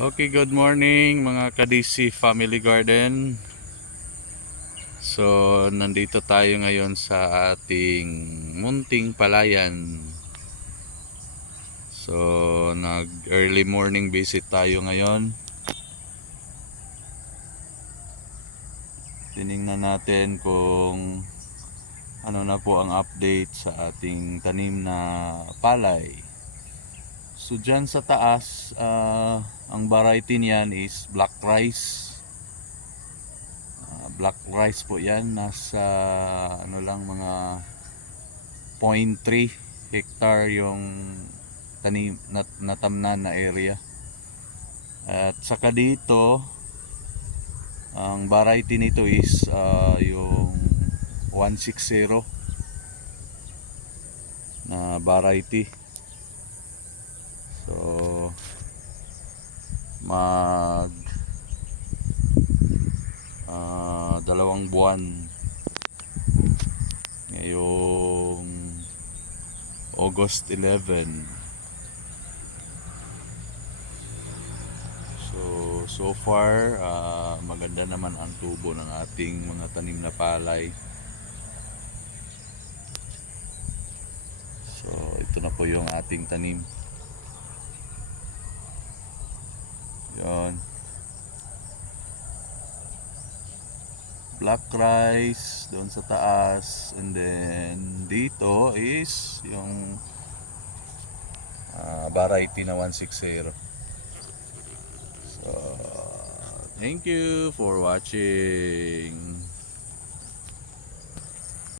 Okay, good morning mga ka-DC Family Garden. So, nandito tayo ngayon sa ating munting palayan. So, nag-early morning visit tayo ngayon. Tiningnan natin kung ano na po ang update sa ating tanim na palay. So, dyan sa taas, ang variety niyan is black rice. Black rice po yan, nasa ano lang, mga 0.3 hectare yung tanim natamnan na area. At saka dito ang variety nito is yung 160 na variety. So mag 2 buwan ngayong August 11. So far maganda naman ang tubo ng ating mga tanim na palay. So ito na po yung ating tanim. Yon. Black rice doon sa taas, and then dito is yung variety na 160. So thank you for watching.